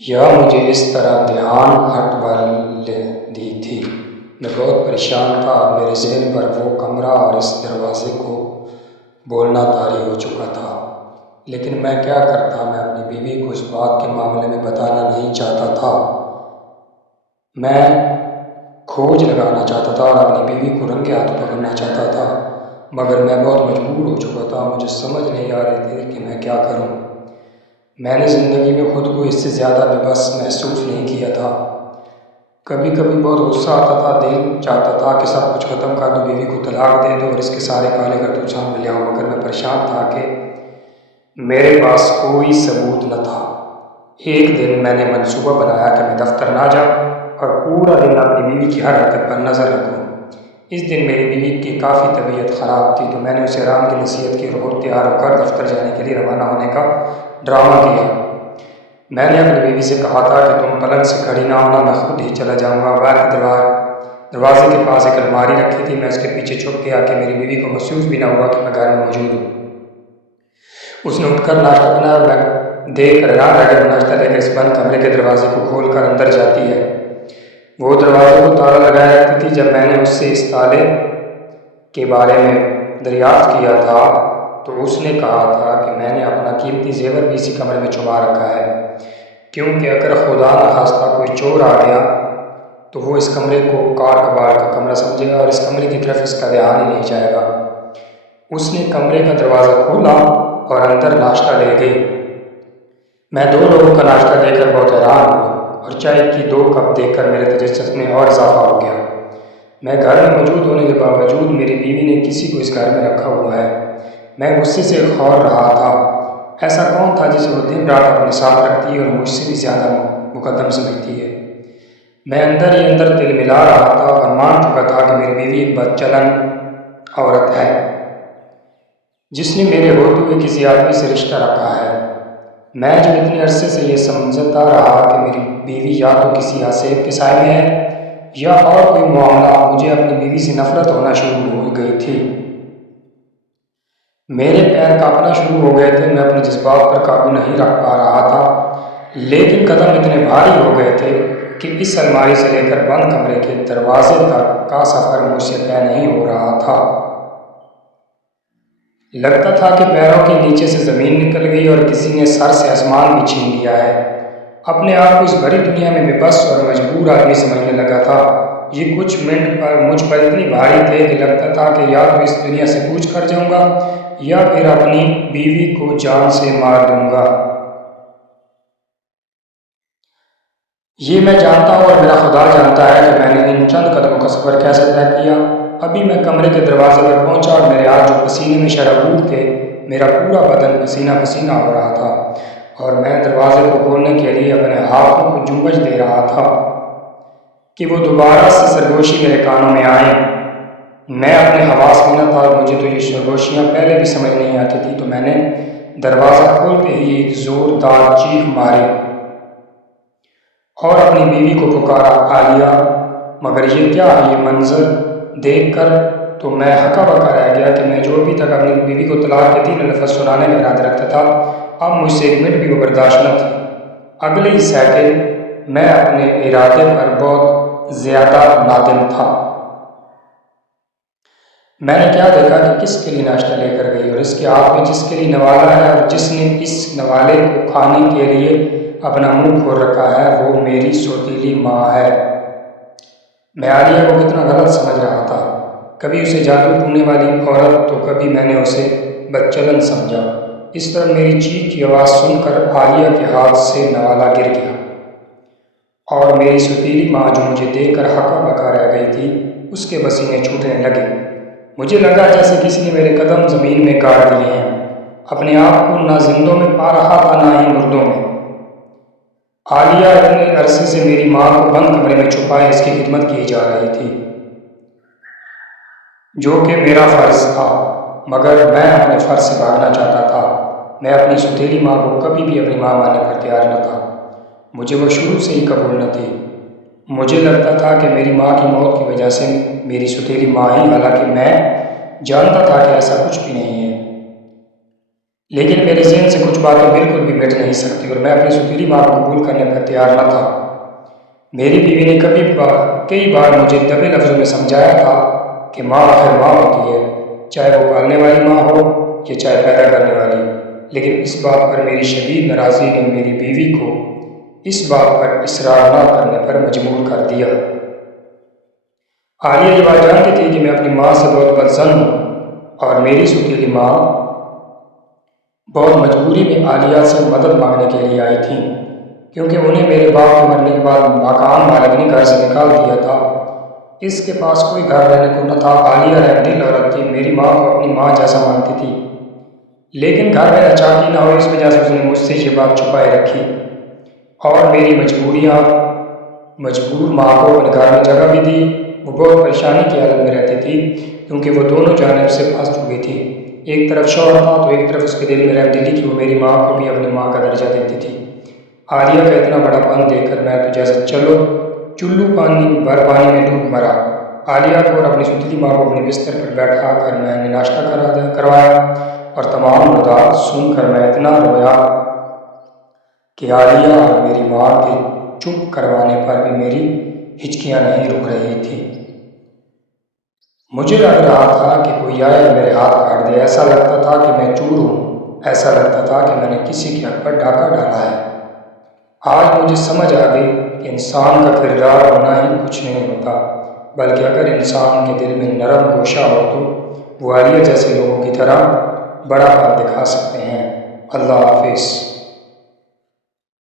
یا مجھے اس طرح دھیان ہٹ دی تھی۔ میں بہت پریشان تھا۔ میرے ذہن پر وہ کمرہ اور اس دروازے کو بولنا طاری ہو چکا تھا، لیکن میں کیا کرتا؟ میں اپنی بیوی کو اس بات کے معاملے میں بتانا نہیں چاہتا تھا۔ میں کھوج لگانا چاہتا تھا اور اپنی بیوی کو رنگے ہاتھ پکڑنا چاہتا تھا، مگر میں بہت مجبور ہو چکا تھا۔ مجھے سمجھ نہیں آ رہی تھی کہ میں کیا کروں۔ میں نے زندگی میں خود کو اس سے زیادہ بے بس محسوس نہیں کیا تھا۔ کبھی کبھی بہت غصہ آتا تھا، دل چاہتا تھا کہ سب کچھ ختم کر دو، بیوی کو طلاق دے دو اور اس کے سارے کالے کرتوت سامنے لے آؤں، مگر میں پریشان تھا کہ میرے پاس کوئی ثبوت نہ تھا۔ ایک دن میں نے منصوبہ بنایا کہ میں دفتر نہ جاؤں اور پورا دن اپنی بیوی کی ہر حرکت پر نظر رکھوں۔ اس دن میری بیوی کی کافی طبیعت خراب تھی، تو میں نے اسے آرام کی نصیحت کی اور تیار ہو کر دفتر جانے کے لیے روانہ ہونے کا ڈرامہ کیا۔ میں نے اپنی بیوی سے کہا تھا کہ تم پلنگ سے کھڑی نہ ہونا، میں خود ہی چلا جاؤں گا۔ باہر کے دروازے کے پاس ایک الماری رکھی تھی، میں اس کے پیچھے چھپ گیا کہ میری بیوی کو محسوس بھی نہ ہوا کہ میں گھر میں موجود ہوں۔ اس نے اٹھ کر ناشتہ بنایا اور میں دیکھ کر حیران رہ گیا۔ ناشتہ لے کر اس بند کمرے کے دروازے کو کھول کر اندر جاتی ہے۔ وہ دروازے کو تالا لگایا رکھتی تھی۔ جب میں نے اس سے اس تالے کے بارے میں دریافت کیا تھا تو اس نے کہا تھا کہ میں نے اپنا قیمتی زیور بھی اسی کمرے میں چھپا رکھا ہے، کیونکہ اگر خدا نخواستہ کوئی چور آ گیا تو وہ اس کمرے کو کاٹ کباڑ کا کمرہ سمجھے گا اور اس کمرے کی طرف اس کا دھیان ہی نہیں جائے گا۔ اس نے کمرے کا دروازہ کھولا اور اندر ناشتہ لے گئی۔ میں 2 لوگوں کا ناشتہ دے کر بہت حیران ہوا اور چائے کی 2 کپ دیکھ کر میرے تجسس میں اور اضافہ ہو گیا۔ میں گھر میں موجود ہونے کے باوجود میری بیوی نے کسی کو اس گھر میں رکھا ہوا ہے۔ میں غصے سے کھول رہا تھا۔ ایسا کون تھا جسے وہ دن رات اپنے ساتھ رکھتی ہے اور مجھ سے بھی زیادہ مقدم سمجھتی ہے؟ میں اندر ہی اندر تل ملا رہا تھا اور مان چکا تھا کہ میری بیوی ایک بد چلن عورت ہے جس نے میرے ہوتے ہوئے کسی آدمی سے رشتہ رکھا ہے۔ میں جو اتنے عرصے سے یہ سمجھتا رہا کہ میری بیوی یا تو کسی حساب کے سائے میں ہے یا اور کوئی معاملہ، مجھے اپنی بیوی سے نفرت ہونا شروع ہو گئی تھی۔ میرے پیر کانپنا شروع ہو گئے تھے۔ میں اپنے جذبات پر قابو نہیں رکھ پا رہا تھا، لیکن قدم اتنے بھاری ہو گئے تھے کہ اس الماری سے لے کر بند کمرے کے دروازے تک کا سفر مجھ سے طے نہیں ہو رہا تھا۔ لگتا تھا کہ پیروں کے نیچے سے زمین نکل گئی اور کسی نے سر سے آسمان بھی چھین لیا ہے۔ اپنے آپ کو اس بڑی دنیا میں بے بس اور مجبور آدمی سمجھنے لگا تھا۔ یہ کچھ منٹ مجھ پر اتنی بھاری تھے کہ لگتا تھا کہ یا تو اس دنیا سے کوچ کر جاؤں گا یا پھر اپنی بیوی کو جان سے مار دوں گا۔ یہ میں جانتا ہوں اور میرا خدا جانتا ہے کہ میں نے ان چند قدموں کا سفر کیسے طے کیا۔ ابھی میں کمرے کے دروازے پر پہنچا اور میرے ہاتھ جو پسینے میں شرابور تھے، میرا پورا بدن پسینہ پسینہ ہو رہا تھا اور میں دروازے کو کھولنے کے لیے اپنے ہاتھوں کو جنبش دے رہا تھا کہ وہ دوبارہ سے سرگوشی میرے کانوں میں آئیں۔ میں اپنے حواس میں نہ تھا اور مجھے تو یہ سرگوشیاں پہلے بھی سمجھ نہیں آتی تھی، تو میں نے دروازہ کھولتے ہی ایک زوردار چیخ ماری اور اپنی بیوی کو پکارا، عالیہ! مگر یہ کیا؟ یہ منظر دیکھ کر تو میں ہکا بکا رہ گیا کہ میں جو ابھی تک اپنی بیوی کو طلاق کے 3 لفظ سنانے کا ارادہ رکھتا تھا، اب مجھ سے 1 منٹ بھی وہ برداشت نہ تھی۔ اگلے ہی سیکنڈ میں اپنے ارادے پر بہت زیادہ نادم تھا۔ میں نے کیا دیکھا کہ کس کے لیے ناشتہ لے کر گئی اور اس کے ہاتھ میں جس کے لیے نوالا ہے اور جس نے اس نوالے کو کھانے کے لیے اپنا منہ کھول رکھا ہے، وہ میری سوتیلی ماں ہے۔ میں عالیہ کو کتنا غلط سمجھ رہا تھا، کبھی اسے جادو ٹونے والی عورت تو کبھی میں نے اسے بدچلن سمجھا۔ اس طرح میری چیخ کی آواز سن کر عالیہ کے ہاتھ سے نوالا گر گیا اور میری سوتیلی ماں جو مجھے دیکھ کر ہکا بکا رہ گئی تھی، اس کے پسینے چھوٹنے لگے۔ مجھے لگا جیسے کسی نے میرے قدم زمین میں گاڑ دیے ہیں۔ اپنے آپ کو نہ زندوں میں پا رہا تھا نہ ہی مردوں میں۔ عالیہ اتنے عرصے سے میری ماں کو بند کمرے میں چھپائے اس کی خدمت کی جا رہی تھی، جو کہ میرا فرض تھا، مگر میں اپنے فرض سے بھاگنا چاہتا تھا۔ میں اپنی سوتیلی ماں کو کبھی بھی اپنی ماں ماننے پر تیار نہ تھا۔ مجھے وہ شروع سے ہی قبول نہ تھی۔ مجھے لگتا تھا کہ میری ماں کی موت کی وجہ سے میری سوتیلی ماں ہی، حالانکہ میں جانتا تھا کہ ایسا کچھ بھی نہیں ہے۔ لیکن میرے ذہن سے کچھ باتیں بالکل بھی مٹ نہیں سکتی اور میں اپنی سوتیلی ماں کو قبول کرنے پر تیار نہ تھا۔ میری بیوی نے کئی بار مجھے دبے لفظوں میں سمجھایا تھا کہ ماں آخر ماں ہوتی ہے، چاہے وہ پالنے والی ماں ہو یا چاہے پیدا کرنے والی، لیکن اس بات پر میری شدید ناراضی نے میری بیوی کو اس بات پر اصرار نہ کرنے پر مجبور کر دیا۔ عالیہ یہ بات جانتی تھی کہ میں اپنی ماں سے بہت بدظن ہوں اور میری سوتیلی ماں بہت مجبوری میں عالیہ سے مدد مانگنے کے لیے آئی تھیں، کیونکہ انہیں میرے باپ کے مرنے کے بعد مکان مالک نے گھر سے نکال دیا تھا۔ اس کے پاس کوئی گھر رہنے کو نہ تھا۔ عالیہ رحمدل عورت تھی، میری ماں کو اپنی ماں جیسا مانتی تھی، لیکن گھر میں ناچاکی نہ ہو اس وجہ سے اس نے مجھ سے یہ بات چھپائے رکھی اور میری مجبور ماں کو اپنے گھر میں جگہ بھی دی۔ وہ بہت پریشانی کی حالت میں رہتی تھی کیونکہ وہ دونوں جانب سے پھنس چکی تھی۔ ایک طرف شوہر تھا تو ایک طرف اس کے دل میں رہتی تھی کہ وہ میری ماں کو بھی اپنی ماں کا درجہ دیتی تھی۔ عالیہ کا اتنا بڑا پن دیکھ کر میں تو جیسے چلو پانی میں ڈوب مرا۔ عالیہ کو اور اپنی سوتیلی ماں کو اپنے بستر پر بیٹھا کر میں نے ناشتہ کروایا اور تمام موضوعات سن کر میں اتنا رویا کہ عالیہ اور میری ماں کے چپ کروانے پر بھی میری ہچکیاں نہیں رک رہی تھی۔ مجھے لگ رہا تھا کہ کوئی آئے میرے ہاتھ کاٹ دے، ایسا لگتا تھا کہ میں چور ہوں، ایسا لگتا تھا کہ میں نے کسی کے حق پر ڈاکہ ڈالا ہے۔ آج مجھے سمجھ آ گئی کہ انسان کا کردار ہونا ہی کچھ نہیں ہوتا، بلکہ اگر انسان کے دل میں نرم گوشہ ہو تو وہ عالیہ جیسے لوگوں کی طرح بڑا پن دکھا سکتے ہیں۔ اللہ حافظ۔